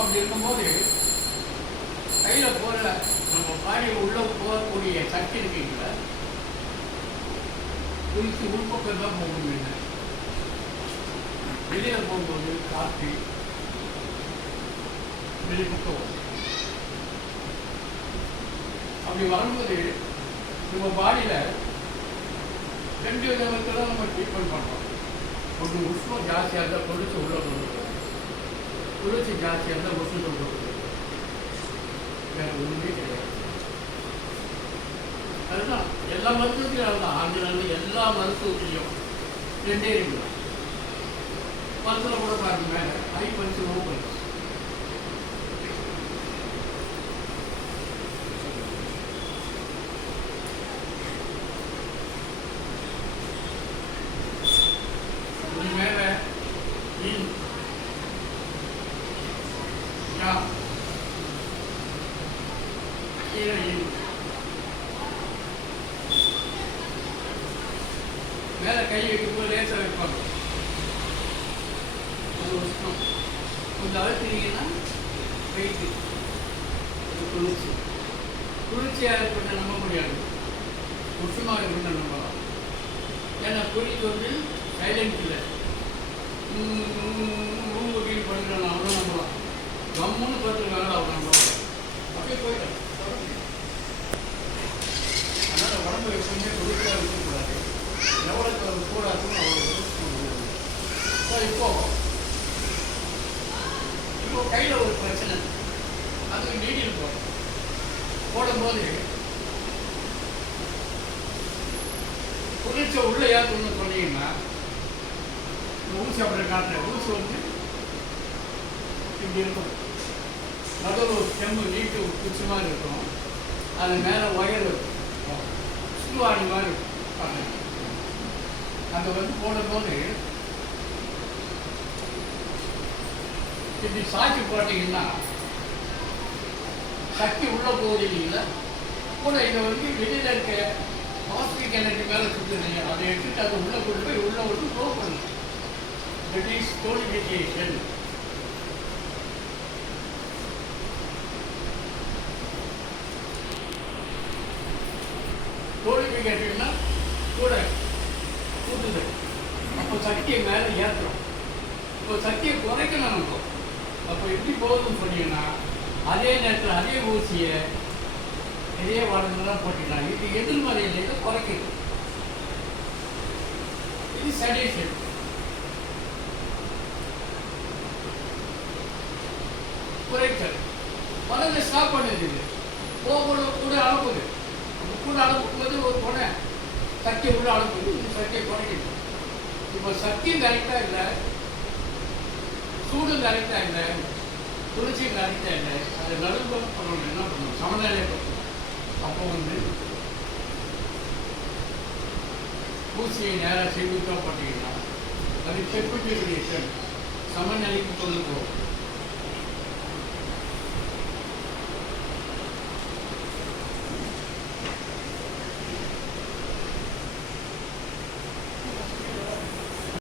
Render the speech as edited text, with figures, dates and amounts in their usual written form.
அப்படி இருக்கும்போது கையில் போகிற நம்ம பாடியில் உள்ளே போகக்கூடிய சக்தி இருக்கீங்கள குளித்து உள்பக்கம் தான் போகணும். என்ன வெளியில் போகும்போது காற்று வெளிப்பக்கம் வரும். அப்படி வரும்போது நம்ம பாடியில் 2 விதத்தில் நம்ம ட்ரீட்மெண்ட் பண்ணுறோம். ஒன்று உஷ்ணம் ஜாஸ்தியாக இருந்தால் குளிச்சு உள்ள கொண்டு போகும், குளிர்ச்சி ஜாஸ்தியாக இருந்தால் உஷ்ணம் கொண்டு போகும். வேறு ஒன்றுமே கிடையாது. அதுதான் எல்லா மருத்துவத்திலும் அதுதான். ஆங்கிலம் எல்லா மருத்துவத்திலையும் 2 இருக்குதான். மருத்துவம் கூட பாருங்க, மேலே ஹை பல்ஸ் லோ பல்ஸ். மேலே இன் யா கீழே இன் மேலே கை வைக்கும்போது லேசாக வைப்பாங்க. அது உஷ்ணம். கொஞ்சம் அழுத்தினீங்கன்னா வெயிட்டு குளிர்ச்சி. குளிர்ச்சியாக இருக்கிறத நம்ப முடியாது, உஷ்ணமாக இருக்கிறத நம்பலாம். ஏன்னா குளிர்ச்சி வந்து சைலண்ட் இல்லை. ரூமுக்கு பண்ணுறாங்க, அவ்வளோ நம்பலாம். கம்முன்னு பார்த்துருக்காங்க, அவ்வளோ நம்பலாம். அப்படியே போயிட்டேன். அதனால் உடம்பு எப்பவுமே குளிர்ச்சியாக இருக்கக்கூடாது. எவ்வளோக்கு அது கூடாதுன்னு அவ்வளோ. இப்போ கையில் ஒரு பிரச்சனை, அதுக்கு நீடில் போடும்போது குளிர்ச்சி உள்ளே ஏற்றணும்னு சொன்னீங்கன்னா ஊசி அப்படி காட்டுற ஊசி வந்து இப்படி இருக்கும். நடுவில் ஒரு செம்பு நீட்டு குச்சி மாதிரி இருக்கும். அது மேலே ஒயர் இருக்கும், சுடுவாணி மாதிரி இருக்கும். அதை வந்து போடும்போது இப்படி சாட்சி போட்டிங்கன்னா சக்தி உள்ள போகுது இல்லைங்களா. கூட இதை வந்து வெளியில் இருக்க பாசிட்டிவ் எனர்ஜி மேலே சுற்றுறீங்க. அதை எடுத்துட்டு அதை உள்ளே கொண்டு போய் உள்ளே விட்டு க்ளோ பண்ணணும். That is tonification. டோனிஃபிகேஷன்னா கூட கூட்டுது. அப்போ சக்தியை மேலே ஏற்றுறோம். இப்போ சக்தியை குறைக்கணும் நம்ம. அப்போ எப்படி போகுதுன்னு சொன்னீங்கன்னா அதே நேரத்தில் அதே ஊசியை இதே வாழ்ந்துதான் போட்டிக்கலாம். இது எதிர்மறையில் இதை குறைக்குது. இது சடேஷன். குறைச்சல் முதல்ல ஸ்டாப் பண்ணுது. போக கூட அனுப்புது. கூட அனுப்பும்போது ஒரு பொண்ணை சக்தி உள்ள அனுப்புது. இந்த சக்தியை குறைக்குது. இப்போ சக்தியும் கரெக்டாக இல்லை, சூடும் கரெக்டாக இல்லை, குளிர்ச்சியும் கரெக்டாக இல்லை. அதை நடுவில் பண்ணணும். என்ன பண்ணணும்? சமநிலைப்படுத்தணும். அப்போ வந்து ஊசியை நேராக செங்குத்தாக போட்டிங்கன்னா அது செக்குலேஷன் சமநிலைக்கு கொண்டு போகும்.